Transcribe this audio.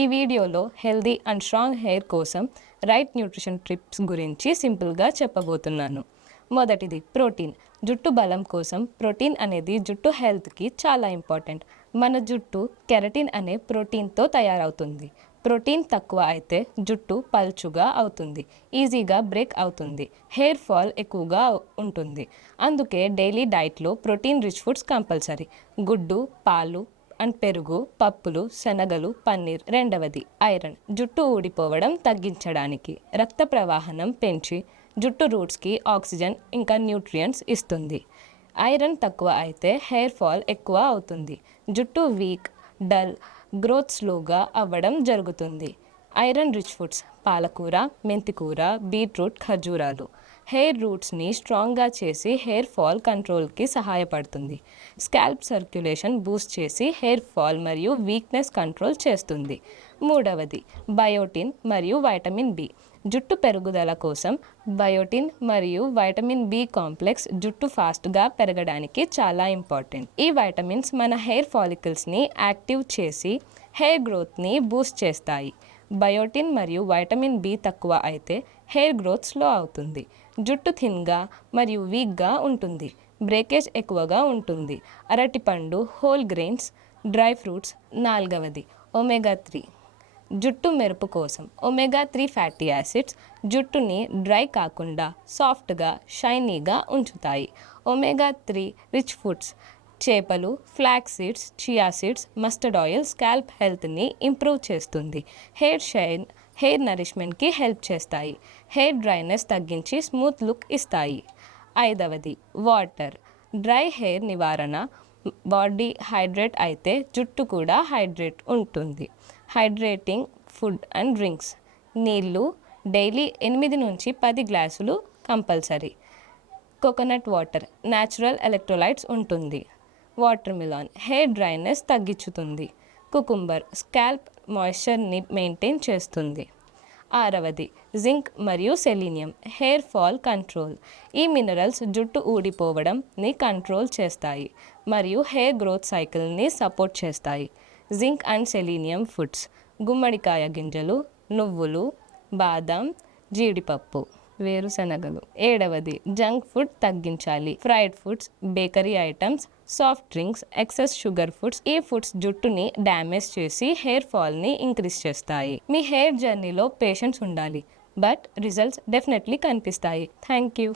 ఈ వీడియోలో healthy and strong hair కోసం రైట్ న్యూట్రిషన్ టిప్స్ గురించి సింపుల్గా చెప్పబోతున్నాను. మొదటిది ప్రోటీన్. జుట్టు బలం కోసం ప్రోటీన్ అనేది జుట్టు హెల్త్కి చాలా ఇంపార్టెంట్. మన జుట్టు కెరటిన్ అనే ప్రోటీన్తో తయారవుతుంది. ప్రోటీన్ తక్కువ అయితే జుట్టు పల్చుగా అవుతుంది, ఈజీగా బ్రేక్ అవుతుంది, హెయిర్ ఫాల్ ఎక్కువగా ఉంటుంది. అందుకే డైలీ డైట్లో ప్రోటీన్ రిచ్ ఫుడ్స్ కంపల్సరీ. గుడ్డు, పాలు అండ్ పెరుగు, పప్పులు, శనగలు, పన్నీర్. రెండవది ఐరన్. జుట్టు ఊడిపోవడం తగ్గించడానికి, రక్త ప్రవాహనం పెంచి జుట్టు రూట్స్కి ఆక్సిజన్ ఇంకా న్యూట్రియంట్స్ ఇస్తుంది. ఐరన్ తక్కువ అయితే హెయిర్ ఫాల్ ఎక్కువ అవుతుంది, జుట్టు వీక్, డల్, గ్రోత్ స్లోగా అవ్వడం జరుగుతుంది. ఐరన్ రిచ్ ఫుడ్స్ పాలకూర, మెంతికూర, బీట్రూట్, ఖర్జూరాలు. హెయిర్ రూట్స్ని స్ట్రాంగ్గా చేసి హెయిర్ ఫాల్ కంట్రోల్కి సహాయపడుతుంది. స్కాల్ప్ సర్క్యులేషన్ బూస్ట్ చేసి హెయిర్ ఫాల్ మరియు వీక్నెస్ కంట్రోల్ చేస్తుంది. మూడవది బయోటిన్ మరియు వైటమిన్ బి. జుట్టు పెరుగుదల కోసం బయోటిన్ మరియు వైటమిన్ బి కాంప్లెక్స్ జుట్టు ఫాస్ట్గా పెరగడానికి చాలా ఇంపార్టెంట్. ఈ వైటమిన్స్ మన హెయిర్ ఫాలికల్స్ని యాక్టివ్ చేసి హెయిర్ గ్రోత్ని బూస్ట్ చేస్తాయి. బయోటిన్ మరియు వైటమిన్ బి తక్కువ అయితే హెయిర్ గ్రోత్ స్లో అవుతుంది, జుట్టు థిన్గా మరియు వీక్గా ఉంటుంది, బ్రేకేజ్ ఎక్కువగా ఉంటుంది. అరటిపండు, హోల్ గ్రెయిన్స్, డ్రై ఫ్రూట్స్. నాలుగవది ఒమేగా 3. జుట్టు మెరుపు కోసం ఒమేగా 3 ఫ్యాటీ యాసిడ్స్ జుట్టుని డ్రై కాకుండా సాఫ్ట్గా, షైనీగా ఉంచుతాయి. ఒమేగా 3 రిచ్ ఫుడ్స్ చేపలు, flax seeds, chia seeds, mustard oil scalp హెల్త్ని ఇంప్రూవ్ చేస్తుంది. హెయిర్ షైన్, హెయిర్ నరిష్మెంట్కి హెల్ప్ చేస్తాయి. హెయిర్ డ్రైనెస్ తగ్గించి స్మూత్ లుక్ ఇస్తాయి. ఐదవది వాటర్. డ్రై హెయిర్ నివారణ. బాడీ హైడ్రేట్ అయితే జుట్టు కూడా హైడ్రేట్ ఉంటుంది. Hydrating food and drinks. నీళ్ళు డైలీ 8 నుంచి 10 గ్లాసులు compulsory. Coconut water natural electrolytes ఉంటుంది. వాటర్ మిలాన్ హెయిర్ డ్రైనెస్ తగ్గించుతుంది. కుకుంబర్ స్కాల్ప్ మాయిశ్చర్ని మెయింటైన్ చేస్తుంది. ఆరవది జింక్ మరియు సెలీనియం హెయిర్ ఫాల్ కంట్రోల్. ఈ మినరల్స్ జుట్టు ఊడిపోవడంని కంట్రోల్ చేస్తాయి మరియు హెయిర్ గ్రోత్ సైకిల్ని సపోర్ట్ చేస్తాయి. జింక్ అండ్ సెలీనియం ఫుడ్స్ గుమ్మడికాయ గింజలు, నువ్వులు, బాదం, జీడిపప్పు, వేరుశనగలు. ఏడవది జంక్ ఫుడ్ తగ్గించాలి. Fried foods, bakery items, soft drinks, excess sugar foods. ఈ ఫుడ్స్ జుట్టుని డ్యామేజ్ చేసి హెయిర్ ఫాల్ని ఇంక్రీజ్ చేస్తాయి. మీ హెయిర్ జర్నీలో పేషెన్స్ ఉండాలి, బట్ రిజల్ట్స్ డెఫినెట్లీ కనిపిస్తాయి. Thank you.